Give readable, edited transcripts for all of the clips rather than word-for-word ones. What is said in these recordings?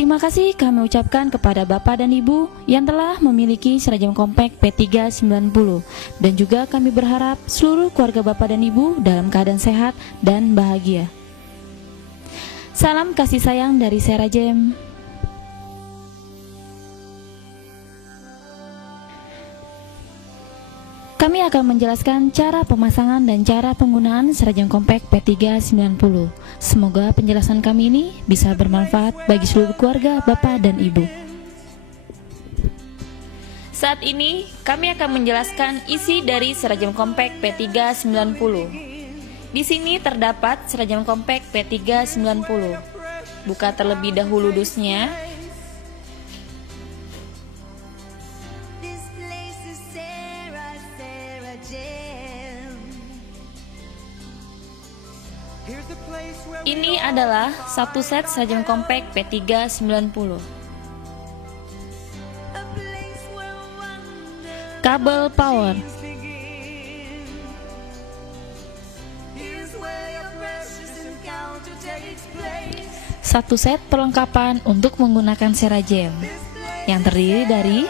Terima kasih kami ucapkan kepada Bapak dan Ibu yang telah memiliki seragam kompak P390, dan juga kami berharap seluruh keluarga Bapak dan Ibu dalam keadaan sehat dan bahagia. Salam kasih sayang dari Serajem. Kami akan menjelaskan cara pemasangan dan cara penggunaan seragam kompak P390. Semoga penjelasan kami ini bisa bermanfaat bagi seluruh keluarga Bapak dan Ibu. Saat ini kami akan menjelaskan isi dari seragam kompak P390. Di sini terdapat seragam kompak P390. Buka terlebih dahulu dusnya. Ini adalah satu set seragam kompak P390. Kabel power. Satu set perlengkapan untuk menggunakan Serajem yang terdiri dari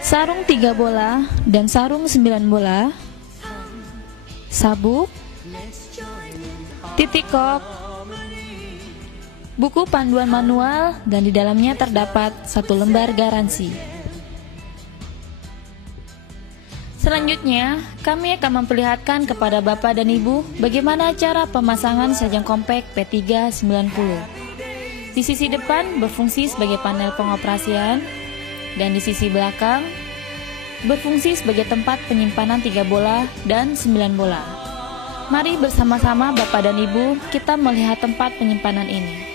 sarung 3 bola dan sarung 9 bola, sabuk, titik kop, buku panduan manual, dan di dalamnya terdapat 1 lembar garansi. Selanjutnya, kami akan memperlihatkan kepada Bapak dan Ibu bagaimana cara pemasangan seragam kompak P390. Di sisi depan berfungsi sebagai panel pengoperasian, dan di sisi belakang berfungsi sebagai tempat penyimpanan 3 bola dan 9 bola. Mari bersama-sama Bapak dan Ibu kita melihat tempat penyimpanan ini.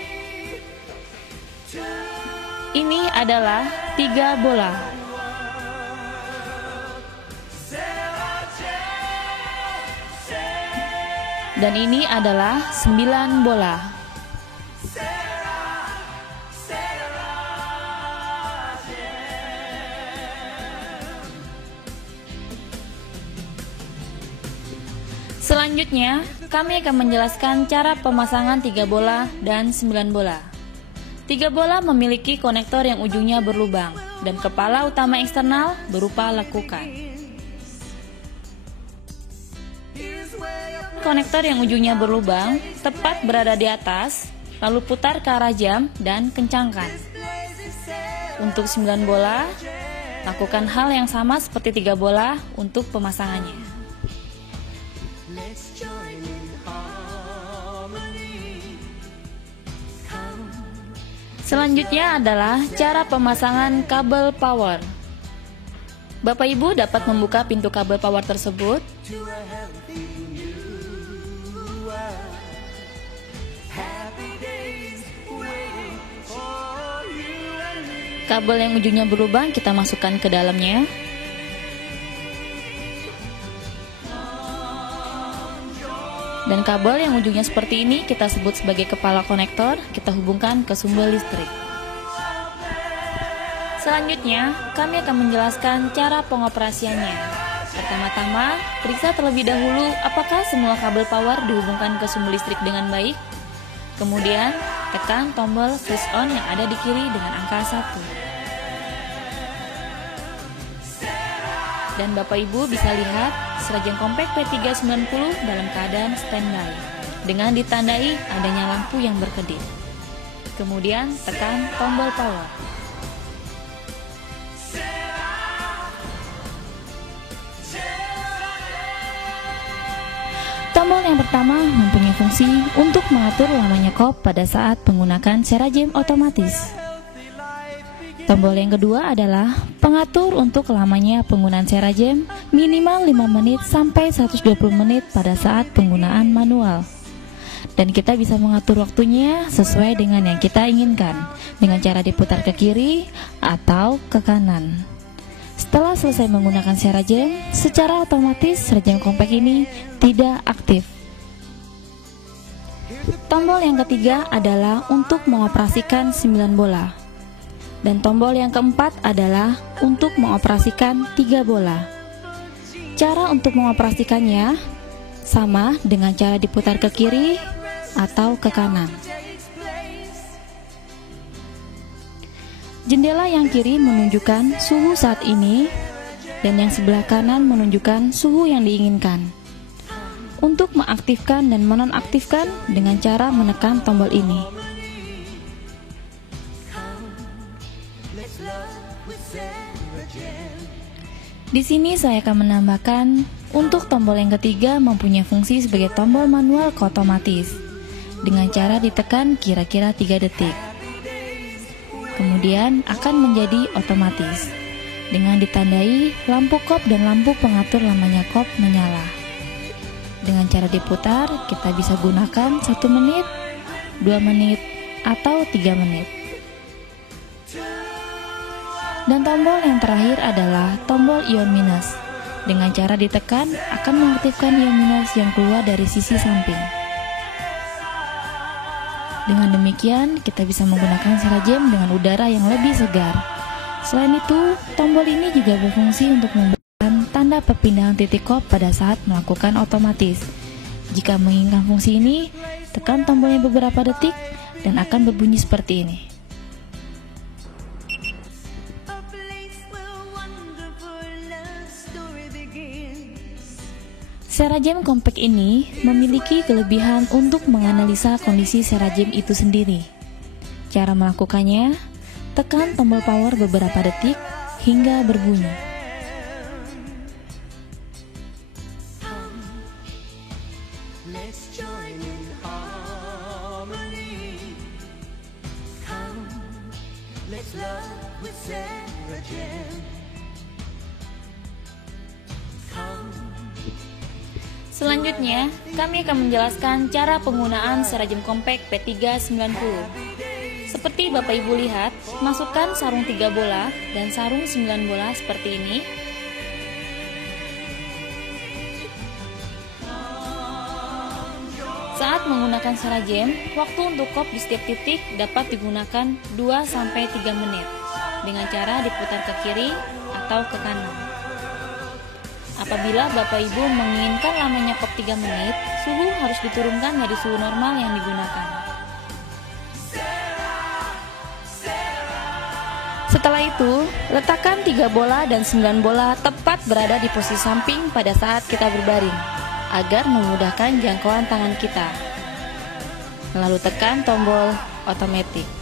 Ini adalah 3 bola. Dan ini adalah 9 bola. Selanjutnya, kami akan menjelaskan cara pemasangan 3 bola dan 9 bola. 3 bola memiliki konektor yang ujungnya berlubang dan kepala utama eksternal berupa lekukan. Konektor yang ujungnya berlubang tepat berada di atas, lalu putar ke arah jam dan kencangkan. Untuk 9 bola, lakukan hal yang sama seperti 3 bola untuk pemasangannya. Selanjutnya adalah cara pemasangan kabel power. Bapak Ibu dapat membuka pintu kabel power tersebut. Kabel yang ujungnya berlubang kita masukkan ke dalamnya. Dan kabel yang ujungnya seperti ini kita sebut sebagai kepala konektor, kita hubungkan ke sumber listrik. Selanjutnya, kami akan menjelaskan cara pengoperasiannya. Pertama-tama, periksa terlebih dahulu apakah semua kabel power dihubungkan ke sumber listrik dengan baik. Kemudian, tekan tombol switch on yang ada di kiri dengan angka 1. Dan Bapak Ibu bisa lihat seragam kompak P390 dalam keadaan standby dengan ditandai adanya lampu yang berkedip. Kemudian tekan tombol power. Tombol yang pertama mempunyai fungsi untuk mengatur lamanya kop pada saat menggunakan Serajem otomatis. Tombol yang kedua adalah pengatur untuk lamanya penggunaan Serajem minimal 5 menit sampai 120 menit pada saat penggunaan manual. Dan kita bisa mengatur waktunya sesuai dengan yang kita inginkan dengan cara diputar ke kiri atau ke kanan. Setelah selesai menggunakan Serajem, secara otomatis Serajem kompak ini tidak aktif. Tombol yang ketiga adalah untuk mengoperasikan 9 bola. Dan tombol yang keempat adalah untuk mengoperasikan 3 bola. Cara untuk mengoperasikannya sama dengan cara diputar ke kiri atau ke kanan. Jendela yang kiri menunjukkan suhu saat ini dan yang sebelah kanan menunjukkan suhu yang diinginkan. Untuk mengaktifkan dan menonaktifkan dengan cara menekan tombol ini. Di sini saya akan menambahkan untuk tombol yang ketiga mempunyai fungsi sebagai tombol manual ke otomatis dengan cara ditekan kira-kira 3 detik. Kemudian akan menjadi otomatis dengan ditandai lampu kop dan lampu pengatur lamanya kop menyala. Dengan cara diputar, kita bisa gunakan 1 menit, 2 menit, atau 3 menit. Dan tombol yang terakhir adalah tombol ion minus. Dengan cara ditekan, akan mengaktifkan ion minus yang keluar dari sisi samping. Dengan demikian, kita bisa menggunakan serajem dengan udara yang lebih segar. Selain itu, tombol ini juga berfungsi untuk memberikan tanda perpindahan titik kop pada saat melakukan otomatis. Jika menginginkan fungsi ini, tekan tombolnya beberapa detik dan akan berbunyi seperti ini. Serajem compact ini memiliki kelebihan untuk menganalisa kondisi serajem itu sendiri. Cara melakukannya, tekan tombol power beberapa detik hingga berbunyi. Selanjutnya, kami akan menjelaskan cara penggunaan serajem compact P390. Seperti Bapak Ibu lihat, masukkan sarung 3 bola dan sarung 9 bola seperti ini. Saat menggunakan serajem, waktu untuk kop di setiap titik dapat digunakan 2-3 menit dengan cara diputar ke kiri atau ke kanan. Apabila Bapak Ibu menginginkan lamanya kop 3 menit, suhu harus diturunkan dari suhu normal yang digunakan. Setelah itu, letakkan 3 bola dan 9 bola tepat berada di posisi samping pada saat kita berbaring, agar memudahkan jangkauan tangan kita. Lalu tekan tombol otomatis.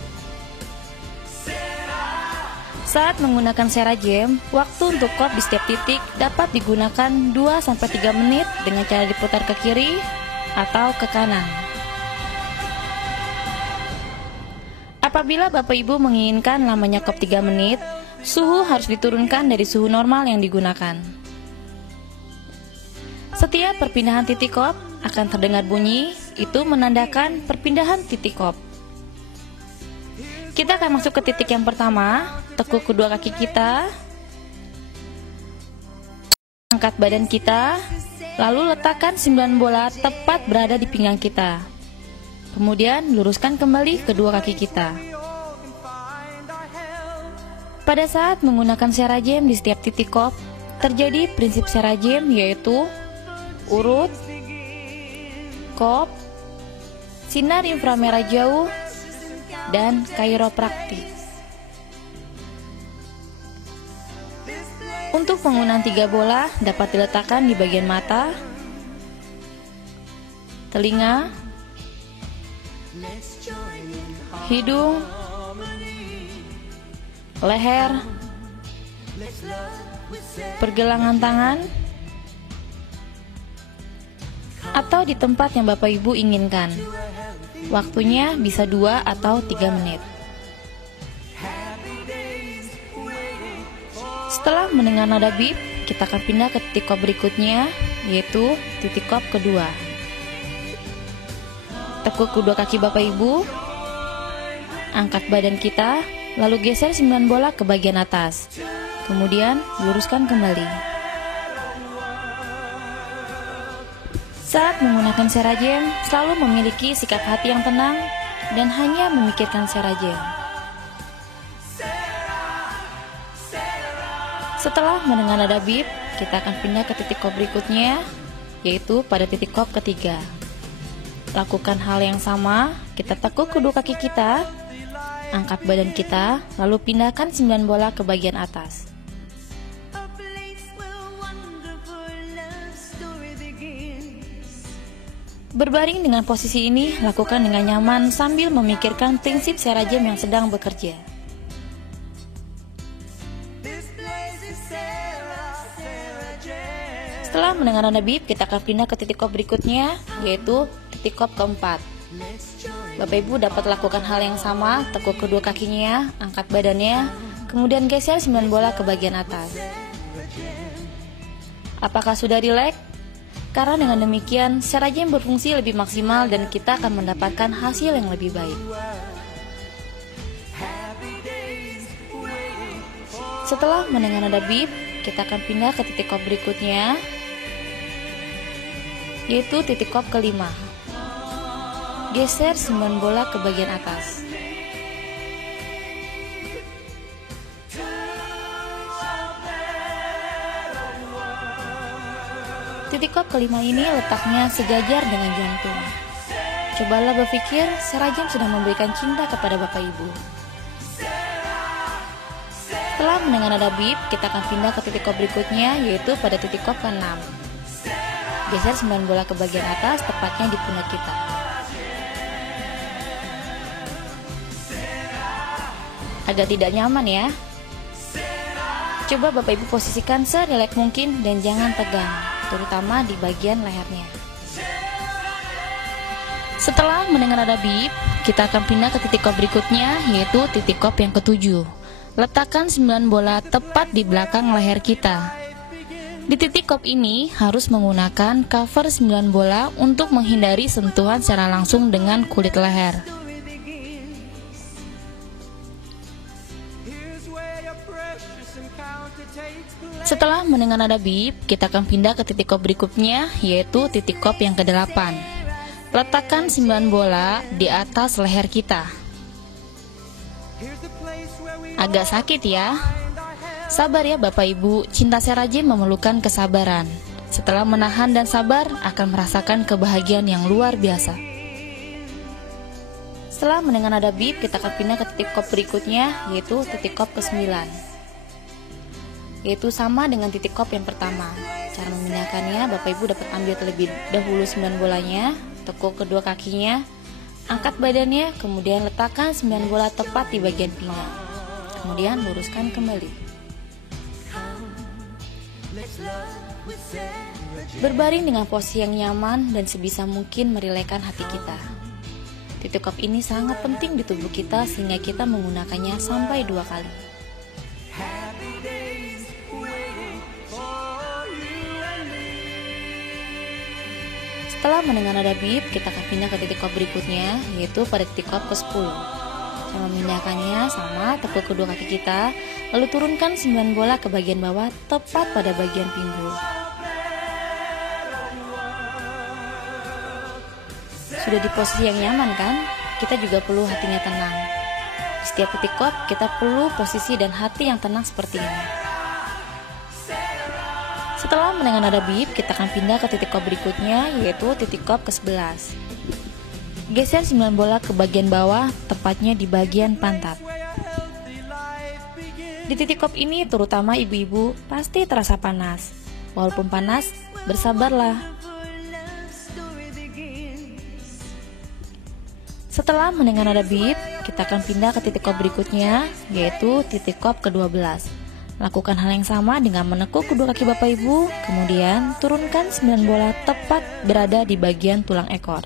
Saat menggunakan serajem, waktu untuk kop di setiap titik dapat digunakan 2-3 menit dengan cara diputar ke kiri atau ke kanan. Apabila Bapak Ibu menginginkan lamanya kop 3 menit, suhu harus diturunkan dari suhu normal yang digunakan. Setiap perpindahan titik kop akan terdengar bunyi, itu menandakan perpindahan titik kop. Kita akan masuk ke titik yang pertama, tekuk kedua kaki kita, angkat badan kita, lalu letakkan 9 bola tepat berada di pinggang kita. Kemudian luruskan kembali kedua kaki kita. Pada saat menggunakan serajem di setiap titik kop, terjadi prinsip serajem yaitu urut, kop, sinar inframerah jauh, dan kairopraktik. Untuk penggunaan 3 bola dapat diletakkan di bagian mata, telinga, hidung, leher, pergelangan tangan, atau di tempat yang Bapak Ibu inginkan. Waktunya bisa 2 atau 3 menit. Setelah mendengar nada bip, kita akan pindah ke titik kop berikutnya, yaitu titik kop kedua. Tekuk kedua kaki Bapak Ibu, angkat badan kita, lalu geser 9 bola ke bagian atas. Kemudian luruskan kembali. Saat menggunakan serajem, selalu memiliki sikap hati yang tenang dan hanya memikirkan serajem. Setelah mendengar nada bip, kita akan pindah ke titik kop berikutnya, yaitu pada titik kop ketiga. Lakukan hal yang sama, kita tekuk kedua kaki kita, angkat badan kita, lalu pindahkan 9 bola ke bagian atas. Berbaring dengan posisi ini, lakukan dengan nyaman sambil memikirkan prinsip Serajem yang sedang bekerja. Setelah mendengar nada bip, kita akan pindah ke titik kop berikutnya, yaitu titik kop keempat. Bapak Ibu dapat lakukan hal yang sama, tekuk kedua kakinya, angkat badannya, kemudian geser 9 bola ke bagian atas. Apakah sudah rileks? Karena dengan demikian, Serajem berfungsi lebih maksimal dan kita akan mendapatkan hasil yang lebih baik. Setelah mendengar nada bip, kita akan pindah ke titik kop berikutnya, yaitu titik kop kelima. Geser 9 bola ke bagian atas. Titik kop kelima ini letaknya sejajar dengan jantung. Cobalah berpikir, Serajem sedang memberikan cinta kepada Bapak Ibu. Setelah mendengar nada bip, kita akan pindah ke titik kop berikutnya, yaitu pada titik kop ke-6. Geser 9 bola ke bagian atas, tepatnya di pundak kita. Agak tidak nyaman ya. Coba Bapak Ibu posisikan serileks mungkin dan jangan tegang, terutama di bagian lehernya. Setelah mendengar nada bip, kita akan pindah ke titik kop berikutnya, yaitu titik kop yang ke-7. Letakkan 9 bola tepat di belakang leher kita. Di titik kop ini harus menggunakan cover 9 bola untuk menghindari sentuhan secara langsung dengan kulit leher. Setelah mendengar nada bip, kita akan pindah ke titik kop berikutnya, yaitu titik kop yang ke-8. Letakkan 9 bola di atas leher kita. Agak sakit ya. Sabar ya Bapak Ibu, cinta Serajem memerlukan kesabaran. Setelah menahan dan sabar, akan merasakan kebahagiaan yang luar biasa. Setelah mendengar nada bip, kita akan pindah ke titik kop berikutnya, yaitu titik kop ke-9. Yaitu sama dengan titik kop yang pertama. Cara memindahkannya, Bapak Ibu dapat ambil terlebih dahulu 9 bolanya, tekuk kedua kakinya, angkat badannya, kemudian letakkan 9 bola tepat di bagian pinggang. Kemudian luruskan kembali. Berbaring dengan posisi yang nyaman dan sebisa mungkin merilekskan hati kita. Titik kop ini sangat penting di tubuh kita sehingga kita menggunakannya sampai 2 kali. Setelah mendengar nada bip, kita akan pindah ke titik kop berikutnya, yaitu pada titik kop ke-10. Cara memindahkannya sama, tekuk kedua kaki kita, lalu turunkan 9 bola ke bagian bawah, tepat pada bagian pinggul. Sudah di posisi yang nyaman kan? Kita juga perlu hatinya tenang. Di setiap titik kop, kita perlu posisi dan hati yang tenang seperti ini. Setelah mendengar nada bip, kita akan pindah ke titik kop berikutnya, yaitu titik kop ke-11. Geser 9 bola ke bagian bawah, tepatnya di bagian pantat. Di titik kop ini, terutama ibu-ibu, pasti terasa panas. Walaupun panas, bersabarlah. Setelah mendengar nada bip, kita akan pindah ke titik kop berikutnya, yaitu titik kop ke-12. Lakukan hal yang sama dengan menekuk kedua kaki Bapak Ibu, kemudian turunkan 9 bola tepat berada di bagian tulang ekor.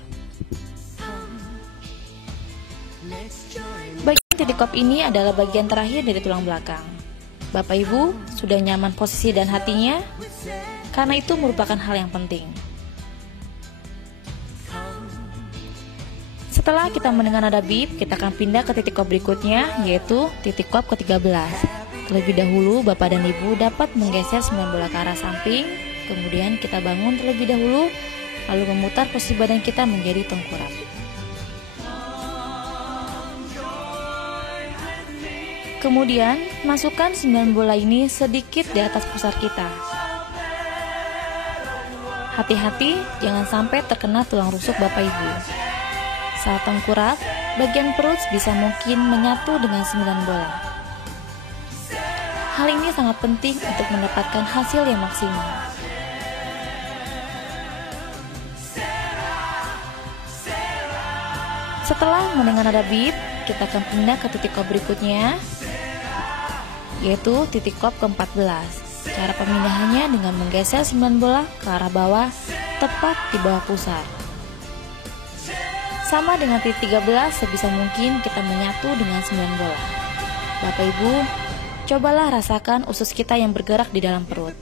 Bagian titik kop ini adalah bagian terakhir dari tulang belakang. Bapak Ibu sudah nyaman posisi dan hatinya, karena itu merupakan hal yang penting. Setelah kita mendengar nada bip, kita akan pindah ke titik kop berikutnya, yaitu titik kop ke-13. Terlebih dahulu, Bapak dan Ibu dapat menggeser 9 bola ke arah samping, kemudian kita bangun terlebih dahulu, lalu memutar posisi badan kita menjadi tengkurap. Kemudian, masukkan 9 bola ini sedikit di atas pusar kita. Hati-hati, jangan sampai terkena tulang rusuk Bapak Ibu. Saat tengkurap, bagian perut bisa mungkin menyatu dengan 9 bola. Hal ini sangat penting untuk mendapatkan hasil yang maksimal. Setelah mendengar nada beep, kita akan pindah ke titik kop berikutnya, yaitu titik kop ke-14. Cara pemindahannya dengan menggeser 9 bola ke arah bawah, tepat di bawah pusar. Sama dengan titik 13, sebisa mungkin kita menyatu dengan 9 bola. Bapak Ibu, cobalah rasakan usus kita yang bergerak di dalam perut.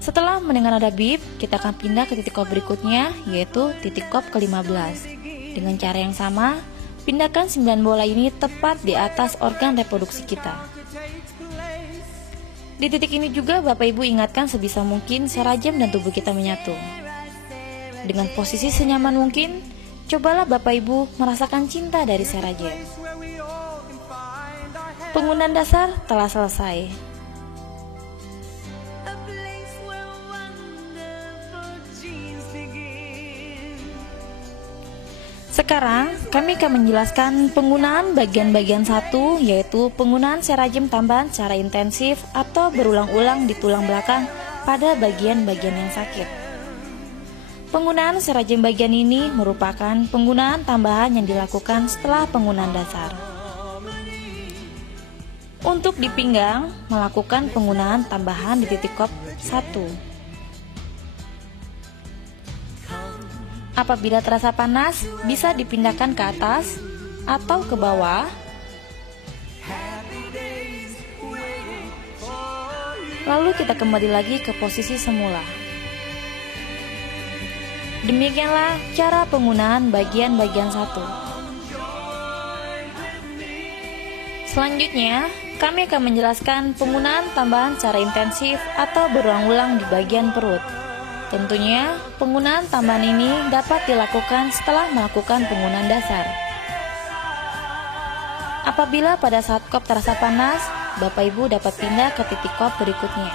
Setelah mendengar nada beep, kita akan pindah ke titik kop berikutnya, yaitu titik kop ke-15. Dengan cara yang sama, pindahkan 9 bola ini tepat di atas organ reproduksi kita. Di titik ini juga Bapak Ibu ingatkan sebisa mungkin serajem dan tubuh kita menyatu. Dengan posisi senyaman mungkin, cobalah Bapak Ibu merasakan cinta dari serajem. Penggunaan dasar telah selesai. Sekarang, kami akan menjelaskan penggunaan bagian-bagian satu, yaitu penggunaan serajem tambahan secara intensif atau berulang-ulang di tulang belakang pada bagian-bagian yang sakit. Penggunaan serajem bagian ini merupakan penggunaan tambahan yang dilakukan setelah penggunaan dasar. Untuk di pinggang, melakukan penggunaan tambahan di titik kop 1. Apabila terasa panas, bisa dipindahkan ke atas atau ke bawah. Lalu kita kembali lagi ke posisi semula. Demikianlah cara penggunaan bagian-bagian satu. Selanjutnya, kami akan menjelaskan penggunaan tambahan secara intensif atau berulang-ulang di bagian perut. Tentunya, penggunaan tambahan ini dapat dilakukan setelah melakukan penggunaan dasar. Apabila pada saat kop terasa panas, Bapak Ibu dapat pindah ke titik kop berikutnya.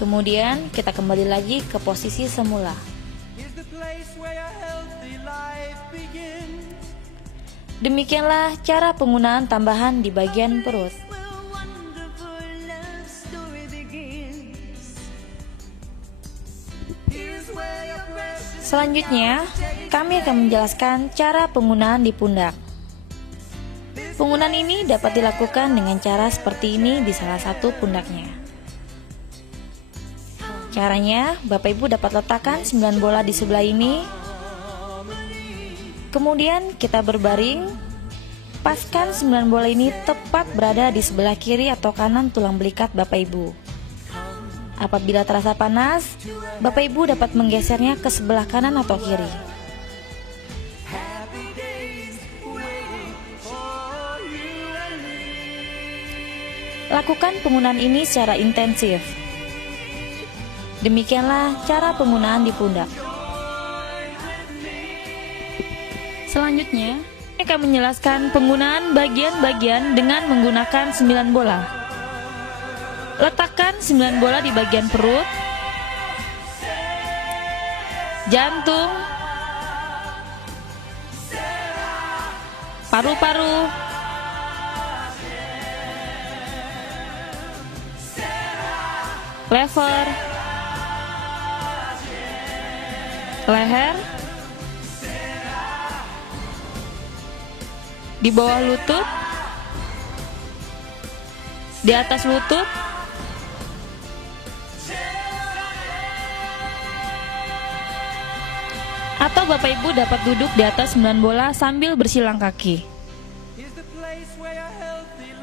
Kemudian, kita kembali lagi ke posisi semula. Demikianlah cara penggunaan tambahan di bagian perut. Selanjutnya, kami akan menjelaskan cara penggunaan di pundak. Penggunaan ini dapat dilakukan dengan cara seperti ini di salah satu pundaknya. Caranya, Bapak Ibu dapat letakkan 9 bola di sebelah ini. Kemudian kita berbaring, paskan 9 bola ini tepat berada di sebelah kiri atau kanan tulang belikat Bapak Ibu. Apabila terasa panas, Bapak Ibu dapat menggesernya ke sebelah kanan atau kiri. Lakukan penggunaan ini secara intensif. Demikianlah cara penggunaan di pundak. Selanjutnya, saya akan menjelaskan penggunaan bagian-bagian dengan menggunakan 9 bola. Letakkan 9 bola di bagian perut, jantung, paru-paru, lever, leher, di bawah lutut, di atas lutut, atau Bapak Ibu dapat duduk di atas 9 bola sambil bersilang kaki.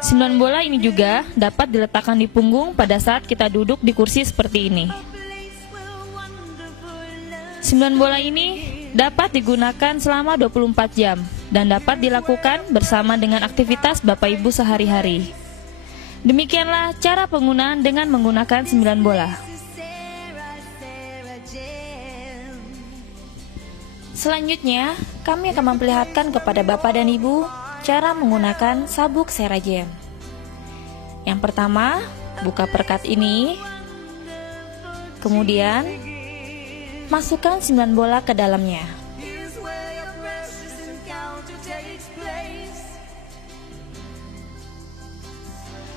9 bola ini juga dapat diletakkan di punggung pada saat kita duduk di kursi seperti ini. 9 bola ini dapat digunakan selama 24 jam dan dapat dilakukan bersama dengan aktivitas Bapak Ibu sehari-hari. Demikianlah cara penggunaan dengan menggunakan 9 bola. Selanjutnya, kami akan memperlihatkan kepada Bapak dan Ibu cara menggunakan sabuk serajem. Yang pertama, buka perekat ini. Kemudian masukkan 9 bola ke dalamnya.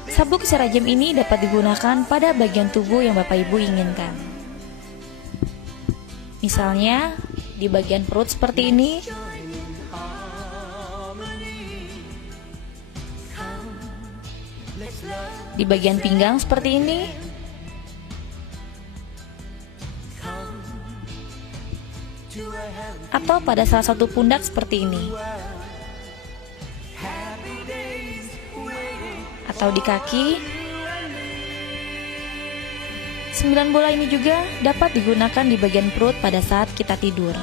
Sabuk serajem ini dapat digunakan pada bagian tubuh yang Bapak Ibu inginkan. Misalnya di bagian perut seperti ini, di bagian pinggang seperti ini, atau pada salah satu pundak seperti ini, atau di kaki. 9 bola ini juga dapat digunakan di bagian perut pada saat kita tidur.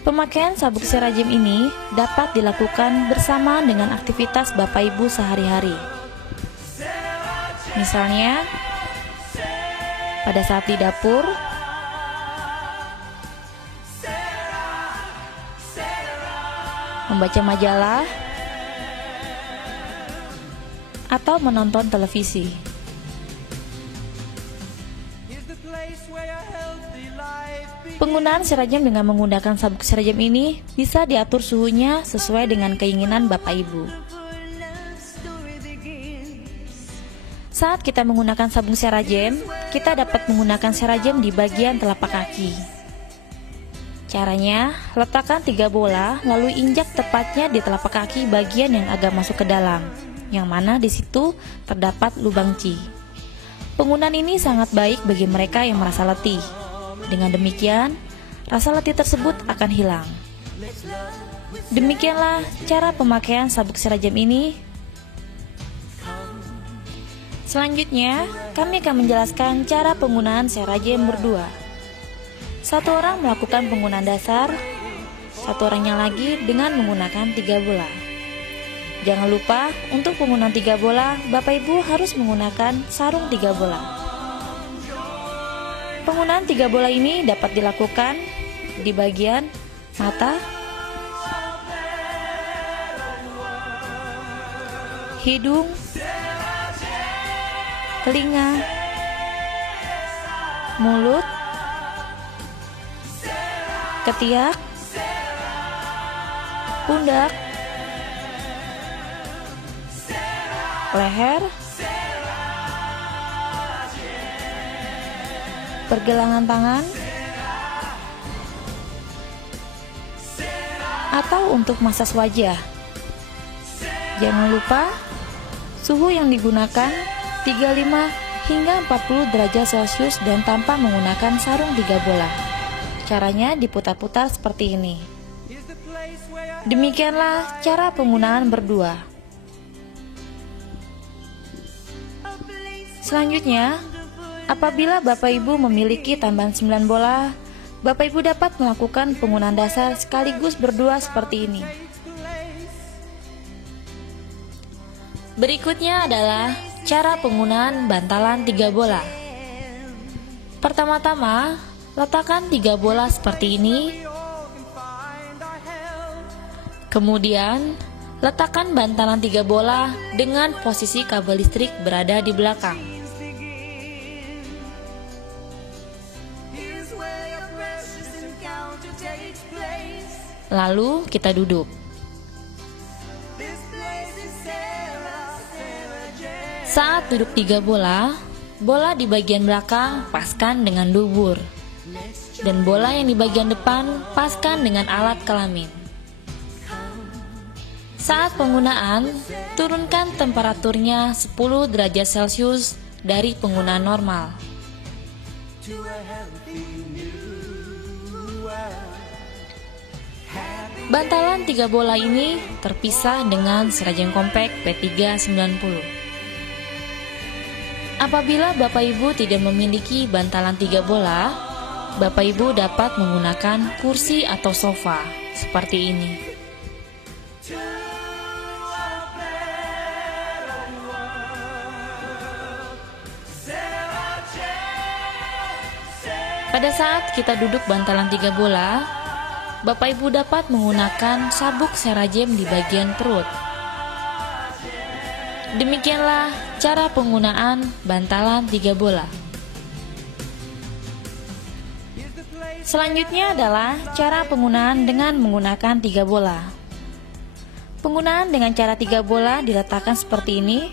Pemakaian sabuk serajem ini dapat dilakukan bersamaan dengan aktivitas Bapak Ibu sehari-hari. Misalnya, pada saat di dapur, membaca majalah, atau menonton televisi. Penggunaan serajem dengan menggunakan sabuk serajem ini bisa diatur suhunya sesuai dengan keinginan Bapak Ibu. Saat kita menggunakan sabuk serajem, kita dapat menggunakan serajem di bagian telapak kaki. Caranya, letakkan 3 bola lalu injak tepatnya di telapak kaki bagian yang agak masuk ke dalam, yang mana di situ terdapat lubang C. Penggunaan ini sangat baik bagi mereka yang merasa letih. Dengan demikian, rasa letih tersebut akan hilang. Demikianlah cara pemakaian sabuk serajem ini. Selanjutnya, kami akan menjelaskan cara penggunaan serajem berdua. Satu orang melakukan penggunaan dasar, satu orangnya lagi dengan menggunakan 3 bola. Jangan lupa, untuk penggunaan 3 bola, Bapak Ibu harus menggunakan sarung 3 bola. Penggunaan 3 bola ini dapat dilakukan di bagian mata, hidung, telinga, mulut, ketiak, pundak, leher, pergelangan tangan, atau untuk masas wajah. Jangan lupa, suhu yang digunakan 35 hingga 40 derajat Celcius dan tanpa menggunakan sarung 3 bola. Caranya diputar-putar seperti ini. Demikianlah cara penggunaan berdua. Selanjutnya, apabila Bapak Ibu memiliki tambahan 9 bola, Bapak Ibu dapat melakukan penggunaan dasar sekaligus berdua seperti ini. Berikutnya adalah cara penggunaan bantalan 3 bola. Pertama-tama, letakkan 3 bola seperti ini. Kemudian, letakkan bantalan 3 bola dengan posisi kabel listrik berada di belakang. Lalu kita duduk. Saat duduk 3 bola, bola di bagian belakang paskan dengan dubur, dan bola yang di bagian depan paskan dengan alat kelamin. Saat penggunaan, turunkan temperaturnya 10 derajat Celcius dari penggunaan normal. Bantalan 3 bola ini terpisah dengan serajem kompak P390. Apabila Bapak Ibu tidak memiliki bantalan 3 bola, Bapak Ibu dapat menggunakan kursi atau sofa seperti ini. Pada saat kita duduk bantalan 3 bola, Bapak Ibu dapat menggunakan sabuk Serajem di bagian perut. Demikianlah cara penggunaan bantalan 3 bola. Selanjutnya adalah cara penggunaan dengan menggunakan 3 bola. Penggunaan dengan cara 3 bola diletakkan seperti ini.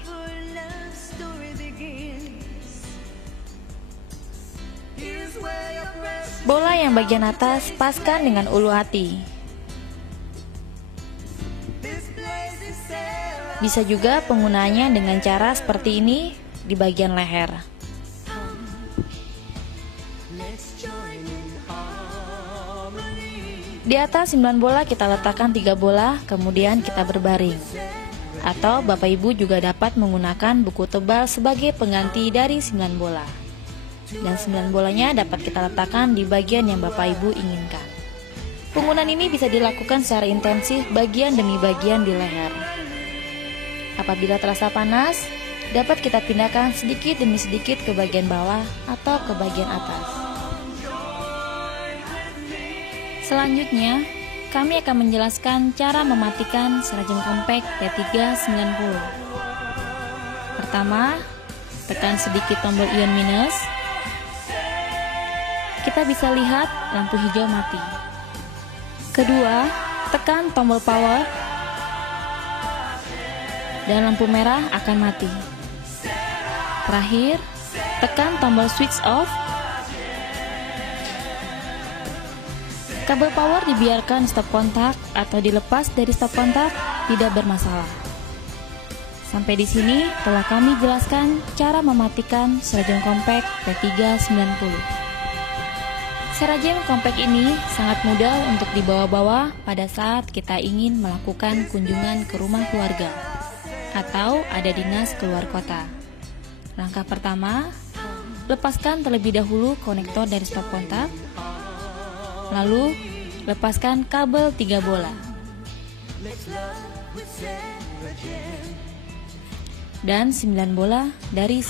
Bola yang bagian atas paskan dengan ulu hati. Bisa juga penggunaannya dengan cara seperti ini di bagian leher. Di atas 9 bola kita letakkan 3 bola, kemudian kita berbaring. Atau Bapak Ibu juga dapat menggunakan buku tebal sebagai pengganti dari 9 bola. Dan 9 bolanya dapat kita letakkan di bagian yang Bapak Ibu inginkan. Penggunaan ini bisa dilakukan secara intensif bagian demi bagian di leher. Apabila terasa panas, dapat kita pindahkan sedikit demi sedikit ke bagian bawah atau ke bagian atas. Selanjutnya, kami akan menjelaskan cara mematikan Serajem Compact P390. Pertama, tekan sedikit tombol ion minus. Kita bisa lihat lampu hijau mati. Kedua, tekan tombol power dan lampu merah akan mati. Terakhir, tekan tombol switch off. Kabel power dibiarkan stop kontak atau dilepas dari stop kontak tidak bermasalah. Sampai di sini telah kami jelaskan cara mematikan Serajem Compact P390. Serajem Compact ini sangat mudah untuk dibawa-bawa pada saat kita ingin melakukan kunjungan ke rumah keluarga atau ada dinas keluar kota. Langkah pertama, lepaskan terlebih dahulu konektor dari stop kontak. Lalu, lepaskan kabel 3 bola. Dan 9 bola dari